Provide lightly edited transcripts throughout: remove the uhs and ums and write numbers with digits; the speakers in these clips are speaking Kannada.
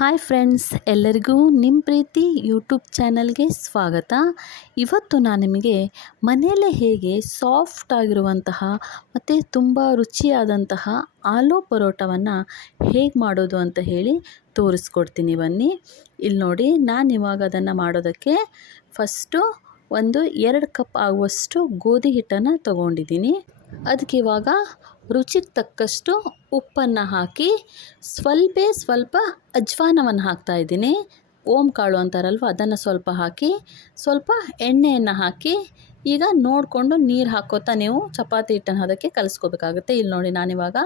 ಹಾಯ್ ಫ್ರೆಂಡ್ಸ್, ಎಲ್ಲರಿಗೂ ನಿಮ್ಮ ಪ್ರೀತಿ ಯೂಟ್ಯೂಬ್ ಚಾನಲ್ಗೆ ಸ್ವಾಗತ. ಇವತ್ತು ನಾನು ನಿಮಗೆ ಮನೆಯಲ್ಲೇ ಹೇಗೆ ಸಾಫ್ಟ್ ಆಗಿರುವಂತಹ ಮತ್ತು ತುಂಬ ರುಚಿಯಾದಂತಹ ಆಲೂ ಪರೋಟವನ್ನು ಹೇಗೆ ಮಾಡೋದು ಅಂತ ಹೇಳಿ ತೋರಿಸ್ಕೊಡ್ತೀನಿ. ಬನ್ನಿ ಇಲ್ಲಿ ನೋಡಿ. ನಾನು ಇವಾಗ ಅದನ್ನು ಮಾಡೋದಕ್ಕೆ ಫಸ್ಟು 2 ಕಪ್ ಆಗುವಷ್ಟು ಗೋಧಿ ಹಿಟ್ಟನ್ನು ತಗೊಂಡಿದ್ದೀನಿ. ಅದಕ್ಕೆ ಇವಾಗ ರುಚಿಗೆ ತಕ್ಕಷ್ಟು ಉಪ್ಪನ್ನು ಹಾಕಿ ಸ್ವಲ್ಪ ಅಜ್ವಾನವನ್ನು ಹಾಕ್ತಾಯಿದ್ದೀನಿ. ಓಮ್ ಕಾಳು ಅಂತಾರಲ್ವ, ಅದನ್ನು ಸ್ವಲ್ಪ ಹಾಕಿ ಸ್ವಲ್ಪ ಎಣ್ಣೆಯನ್ನು ಹಾಕಿ ಈಗ ನೋಡಿಕೊಂಡು ನೀರು ಹಾಕೋತಾ ನೀವು ಚಪಾತಿ ಹಿಟ್ಟನ್ನು ಅದಕ್ಕೆ ಕಲಿಸ್ಕೋಬೇಕಾಗುತ್ತೆ. ಇಲ್ಲಿ ನೋಡಿ, ನಾನಿವಾಗ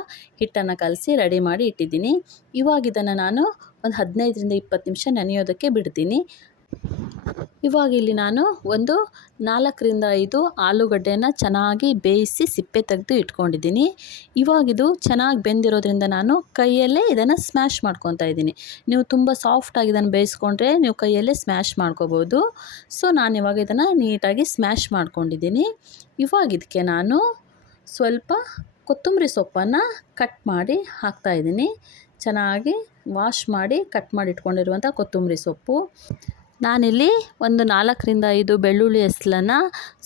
ಹಿಟ್ಟನ್ನು ಕಲಸಿ ರೆಡಿ ಮಾಡಿ ಇಟ್ಟಿದ್ದೀನಿ. ಇವಾಗ ಇದನ್ನು ನಾನು ಒಂದು 15ರಿಂದ 20 ನಿಮಿಷ ನೆನೆಯೋದಕ್ಕೆ ಬಿಡ್ತೀನಿ. ಇವಾಗ ಇಲ್ಲಿ ನಾನು 4ರಿಂದ 5 ಆಲೂಗಡ್ಡೆಯನ್ನು ಚೆನ್ನಾಗಿ ಬೇಯಿಸಿ ಸಿಪ್ಪೆ ತೆಗೆದು ಇಟ್ಕೊಂಡಿದ್ದೀನಿ. ಇವಾಗಿದು ಚೆನ್ನಾಗಿ ಬೆಂದಿರೋದ್ರಿಂದ ನಾನು ಕೈಯಲ್ಲೇ ಇದನ್ನು ಸ್ಮ್ಯಾಶ್ ಮಾಡ್ಕೊತಾ ಇದ್ದೀನಿ. ನೀವು ತುಂಬ ಸಾಫ್ಟಾಗಿ ಇದನ್ನು ಬೇಯಿಸ್ಕೊಂಡ್ರೆ ನೀವು ಕೈಯಲ್ಲೇ ಸ್ಮ್ಯಾಶ್ ಮಾಡ್ಕೋಬೋದು. ಸೊ ನಾನಿವಾಗ ಇದನ್ನು ನೀಟಾಗಿ ಸ್ಮ್ಯಾಶ್ ಮಾಡ್ಕೊಂಡಿದ್ದೀನಿ. ಇವಾಗ ಇದಕ್ಕೆ ನಾನು ಸ್ವಲ್ಪ ಕೊತ್ತಂಬರಿ ಸೊಪ್ಪನ್ನು ಕಟ್ ಮಾಡಿ ಹಾಕ್ತಾಯಿದ್ದೀನಿ. ಚೆನ್ನಾಗಿ ವಾಶ್ ಮಾಡಿ ಕಟ್ ಮಾಡಿ ಇಟ್ಕೊಂಡಿರುವಂಥ ಕೊತ್ತಂಬರಿ ಸೊಪ್ಪು. ನಾನಿಲ್ಲಿ 4ರಿಂದ 5 ಬೆಳ್ಳುಳ್ಳಿ ಹೆಸಲನ್ನು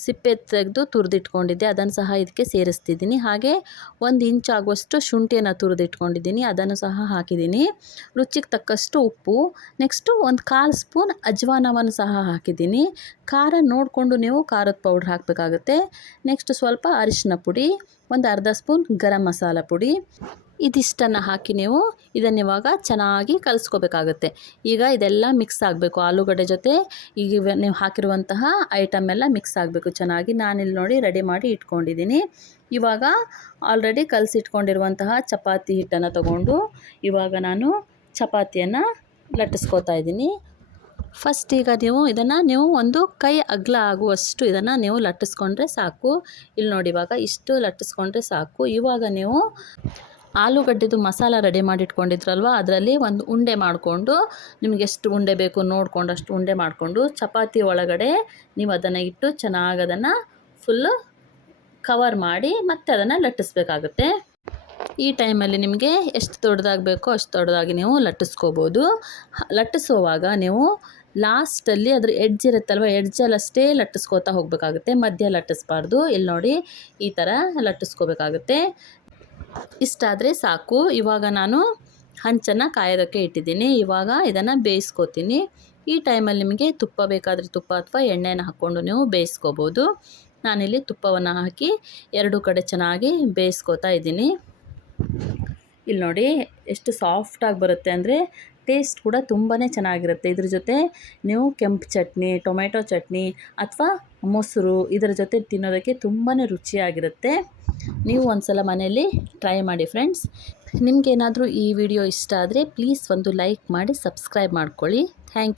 ಸಿಪ್ಪೆ ತೆಗೆದು ತುರಿದಿಟ್ಕೊಂಡಿದ್ದೆ, ಅದನ್ನು ಸಹ ಇದಕ್ಕೆ ಸೇರಿಸ್ತಿದ್ದೀನಿ. ಹಾಗೆ 1 ಇಂಚ್ ಆಗುವಷ್ಟು ಶುಂಠಿಯನ್ನು ತುರಿದಿಟ್ಕೊಂಡಿದ್ದೀನಿ, ಅದನ್ನು ಸಹ ಹಾಕಿದ್ದೀನಿ. ರುಚಿಗೆ ತಕ್ಕಷ್ಟು ಉಪ್ಪು, ನೆಕ್ಸ್ಟು 1/4 ಸ್ಪೂನ್ ಅಜ್ವಾನವನ್ನು ಸಹ ಹಾಕಿದ್ದೀನಿ. ಖಾರ ನೋಡಿಕೊಂಡು ನೀವು ಖಾರದ ಪೌಡ್ರ್ ಹಾಕಬೇಕಾಗುತ್ತೆ. ನೆಕ್ಸ್ಟ್ ಸ್ವಲ್ಪ ಅರಿಶಿನ ಪುಡಿ, 1/2 ಸ್ಪೂನ್ ಗರಂ ಮಸಾಲ ಪುಡಿ, ಇದಿಷ್ಟನ್ನು ಹಾಕಿ ನೀವು ಇದನ್ನಿವಾಗ ಚೆನ್ನಾಗಿ ಕಲಿಸ್ಕೋಬೇಕಾಗುತ್ತೆ. ಈಗ ಇದೆಲ್ಲ ಮಿಕ್ಸ್ ಆಗಬೇಕು ಆಲೂಗಡ್ಡೆ ಜೊತೆ. ಈಗ ನೀವು ಹಾಕಿರುವಂತಹ ಐಟಮ್ ಎಲ್ಲ ಮಿಕ್ಸ್ ಆಗಬೇಕು ಚೆನ್ನಾಗಿ. ನಾನಿಲ್ಲಿ ನೋಡಿ ರೆಡಿ ಮಾಡಿ ಇಟ್ಕೊಂಡಿದ್ದೀನಿ. ಇವಾಗ ಆಲ್ರೆಡಿ ಕಲಸಿಟ್ಕೊಂಡಿರುವಂತಹ ಚಪಾತಿ ಹಿಟ್ಟನ್ನು ತಗೊಂಡು ಇವಾಗ ನಾನು ಚಪಾತಿಯನ್ನು ಲಟ್ಟಿಸ್ಕೋತಾ ಇದ್ದೀನಿ. ಫಸ್ಟ್ ಈಗ ನೀವು ಒಂದು ಕೈ ಅಗಲ ಆಗುವಷ್ಟು ಇದನ್ನು ನೀವು ಲಟ್ಟಿಸ್ಕೊಂಡ್ರೆ ಸಾಕು. ಇಲ್ಲಿ ನೋಡಿ, ಇವಾಗ ಇಷ್ಟು ಲಟ್ಟಿಸ್ಕೊಂಡ್ರೆ ಸಾಕು. ಇವಾಗ ನೀವು ಆಲೂಗಡ್ಡೆದು ಮಸಾಲ ರೆಡಿ ಮಾಡಿ ಇಟ್ಕೊಂಡಿದ್ರಲ್ವ, ಅದರಲ್ಲಿ ಒಂದು ಉಂಡೆ ಮಾಡಿಕೊಂಡು, ನಿಮಗೆ ಎಷ್ಟು ಉಂಡೆ ಬೇಕು ನೋಡಿಕೊಂಡು ಅಷ್ಟು ಉಂಡೆ ಮಾಡಿಕೊಂಡು ಚಪಾತಿ ಒಳಗಡೆ ನೀವು ಅದನ್ನು ಇಟ್ಟು ಚೆನ್ನಾಗಿ ಅದನ್ನು ಫುಲ್ಲು ಕವರ್ ಮಾಡಿ ಮತ್ತೆ ಅದನ್ನು ಲಟ್ಟಿಸ್ಬೇಕಾಗುತ್ತೆ. ಈ ಟೈಮಲ್ಲಿ ನಿಮಗೆ ಎಷ್ಟು ದೊಡ್ಡದಾಗಬೇಕೋ ಅಷ್ಟು ದೊಡ್ಡದಾಗಿ ನೀವು ಲಟ್ಟಿಸ್ಕೋಬೋದು. ಲಟ್ಟಿಸುವಾಗ ನೀವು ಲಾಸ್ಟಲ್ಲಿ ಅದ್ರ ಎಡ್ಜ್ ಇರುತ್ತಲ್ವ, ಎಡ್ಜಲ್ಲಷ್ಟೇ ಲಟ್ಟಿಸ್ಕೋತಾ ಹೋಗಬೇಕಾಗುತ್ತೆ, ಮಧ್ಯ ಲಟ್ಟಿಸ್ಬಾರ್ದು. ಇಲ್ಲಿ ನೋಡಿ, ಈ ಥರ ಲಟ್ಟಿಸ್ಕೋಬೇಕಾಗುತ್ತೆ. ಇಷ್ಟಾದರೆ ಸಾಕು. ಇವಾಗ ನಾನು ಹಂಚನ್ನು ಕಾಯೋದಕ್ಕೆ ಇಟ್ಟಿದ್ದೀನಿ. ಇವಾಗ ಇದನ್ನು ಬೇಯಿಸ್ಕೋತೀನಿ. ಈ ಟೈಮಲ್ಲಿ ನಿಮಗೆ ತುಪ್ಪ ಬೇಕಾದರೆ ತುಪ್ಪ ಅಥವಾ ಎಣ್ಣೆನ ಹಾಕ್ಕೊಂಡು ನೀವು ಬೇಯಿಸ್ಕೋಬೋದು. ನಾನಿಲ್ಲಿ ತುಪ್ಪವನ್ನು ಹಾಕಿ 2 ಕಡೆ ಚೆನ್ನಾಗಿ ಬೇಯಿಸ್ಕೋತಾ ಇದ್ದೀನಿ. ಇಲ್ಲಿ ನೋಡಿ ಎಷ್ಟು ಸಾಫ್ಟಾಗಿ ಬರುತ್ತೆ ಅಂದರೆ ಟೇಸ್ಟ್ ಕೂಡ ತುಂಬಾ ಚೆನ್ನಾಗಿರುತ್ತೆ. ಇದ್ರ ಜೊತೆ ನೀವು ಕೆಂಪು ಚಟ್ನಿ, ಟೊಮೆಟೊ ಚಟ್ನಿ ಅಥವಾ ಮೊಸರು ಇದರ ಜೊತೆ ತಿನ್ನೋದಕ್ಕೆ ತುಂಬಾ ರುಚಿಯಾಗಿರುತ್ತೆ. ನೀವು ಒಂದ್ಸಲ ಮನೆಯಲ್ಲಿ ಟ್ರೈ ಮಾಡಿ ಫ್ರೆಂಡ್ಸ್. ನಿಮಗೇನಾದರೂ ಈ ವಿಡಿಯೋ ಇಷ್ಟ ಆದರೆ ಪ್ಲೀಸ್ ಒಂದು ಲೈಕ್ ಮಾಡಿ ಸಬ್ಸ್ಕ್ರೈಬ್ ಮಾಡ್ಕೊಳ್ಳಿ. Thank you.